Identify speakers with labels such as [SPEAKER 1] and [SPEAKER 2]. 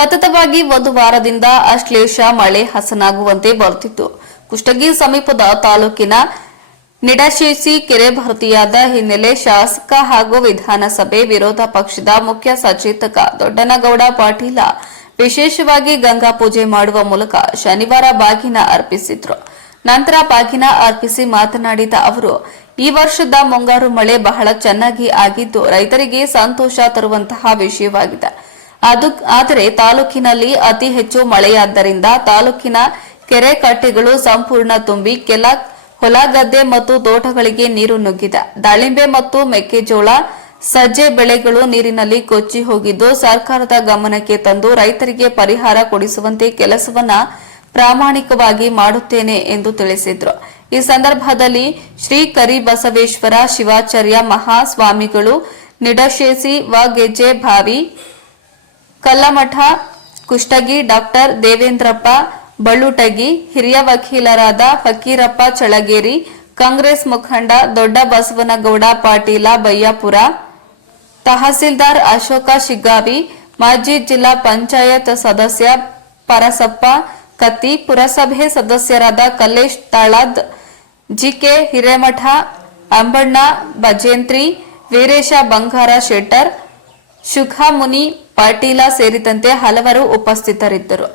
[SPEAKER 1] ಸತತವಾಗಿ ಒಂದು ವಾರದಿಂದ ಅಶ್ಲೇಷ, ಮಳೆ, ಹಸನಾಗುವಂತೆ ಬರುತ್ತಿತ್ತು. ಕುಷ್ಟಗಿ ಸಮೀಪದ ತಾಲೂಕಿನ ನಿಡಶೇಸಿ ಕೆರೆ ಭರ್ತಿಯಾದ ಹಿನ್ನೆಲೆ ಶಾಸಕ ಹಾಗೂ ವಿಧಾನಸಭೆ ವಿರೋಧ ಪಕ್ಷದ ಮುಖ್ಯ ಸಚೇತಕ ದೊಡ್ಡನಗೌಡ ಪಾಟೀಲ ವಿಶೇಷವಾಗಿ ಗಂಗಾ ಪೂಜೆ ಮಾಡುವ ಮೂಲಕ ಶನಿವಾರ ಬಾಗಿನ ಅರ್ಪಿಸಿದ್ರು. ನಂತರ ಬಾಗಿನ ಅರ್ಪಿಸಿ ಮಾತನಾಡಿದ ಅವರು, ಈ ವರ್ಷದ ಮುಂಗಾರು ಮಳೆ ಬಹಳ ಚೆನ್ನಾಗಿ ಆಗಿದ್ದು ರೈತರಿಗೆ ಸಂತೋಷ ತರುವಂತಹ ವಿಷಯವಾಗಿದೆ. ಅದು ಆದರೆ ತಾಲೂಕಿನಲ್ಲಿ ಅತಿ ಹೆಚ್ಚು ಮಳೆಯಾದ್ದರಿಂದ ತಾಲೂಕಿನ ಕೆರೆ ಕಟ್ಟೆಗಳು ಸಂಪೂರ್ಣ ತುಂಬಿ ಕೆಲ ಹೊಲ ಗದ್ದೆ ಮತ್ತು ತೋಟಗಳಿಗೆ ನೀರು ನುಗ್ಗಿದೆ. ದಾಳಿಂಬೆ ಮತ್ತು ಮೆಕ್ಕೆಜೋಳ ಸಜ್ಜೆ ಬೆಳೆಗಳು ನೀರಿನಲ್ಲಿ ಕೊಚ್ಚಿ ಹೋಗಿದ್ದು ಸರ್ಕಾರದ ಗಮನಕ್ಕೆ ತಂದು ರೈತರಿಗೆ ಪರಿಹಾರ ಕೊಡಿಸುವಂತೆ ಕೆಲಸವನ್ನ ಪ್ರಾಮಾಣಿಕವಾಗಿ ಮಾಡುತ್ತೇನೆ ಎಂದು ತಿಳಿಸಿದರು. ಈ ಸಂದರ್ಭದಲ್ಲಿ ಶ್ರೀ ಕರಿಬಸವೇಶ್ವರ ಶಿವಾಚಾರ್ಯ ಮಹಾಸ್ವಾಮಿಗಳು ನಿಡಶೇಸಿ ವ ಗೆಜ್ಜೆ ಭಾವಿ ಕಲ್ಲಮಠ, ಕುಷ್ಟಗಿ, ಡಾಕ್ಟರ್ ದೇವೇಂದ್ರಪ್ಪ, ಬಳ್ಳುಟಗಿ, ಹಿರಿಯ ವಕೀಲರಾದ ಫಕೀರಪ್ಪ ಚಳಗೇರಿ ಕಾಂಗ್ರೆಸ್ ಮುಖಂಡ ದೊಡ್ಡ ಬಸವನಗೌಡ ಪಾಟೀಲ ಬಯ್ಯಾಪುರ ತಹಸೀಲ್ದಾರ್ ಅಶೋಕ ಶಿಗ್ಗಾವಿ, ಮಾಜಿ ಜಿಲ್ಲಾ ಪಂಚಾಯತ್ ಸದಸ್ಯ ಪರಸಪ್ಪ ಕತ್ತಿ, ಪುರಸಭೆ ಸದಸ್ಯರಾದ ಕಲ್ಲೇಶ್ ತಾಳದ್, ಜಿಕೆ ಹಿರೇಮಠ, ಅಂಬಣ್ಣ ಬಜೇಂತ್ರಿ, ವೀರೇಶ ಬಂಗಾರ ಶೆಟ್ಟರ್ ಶುಖಾಮುನಿ ಪಾಟೀಲ ಸೇರಿದಂತೆ ಹಲವರು ಉಪಸ್ಥಿತರಿದ್ದರು.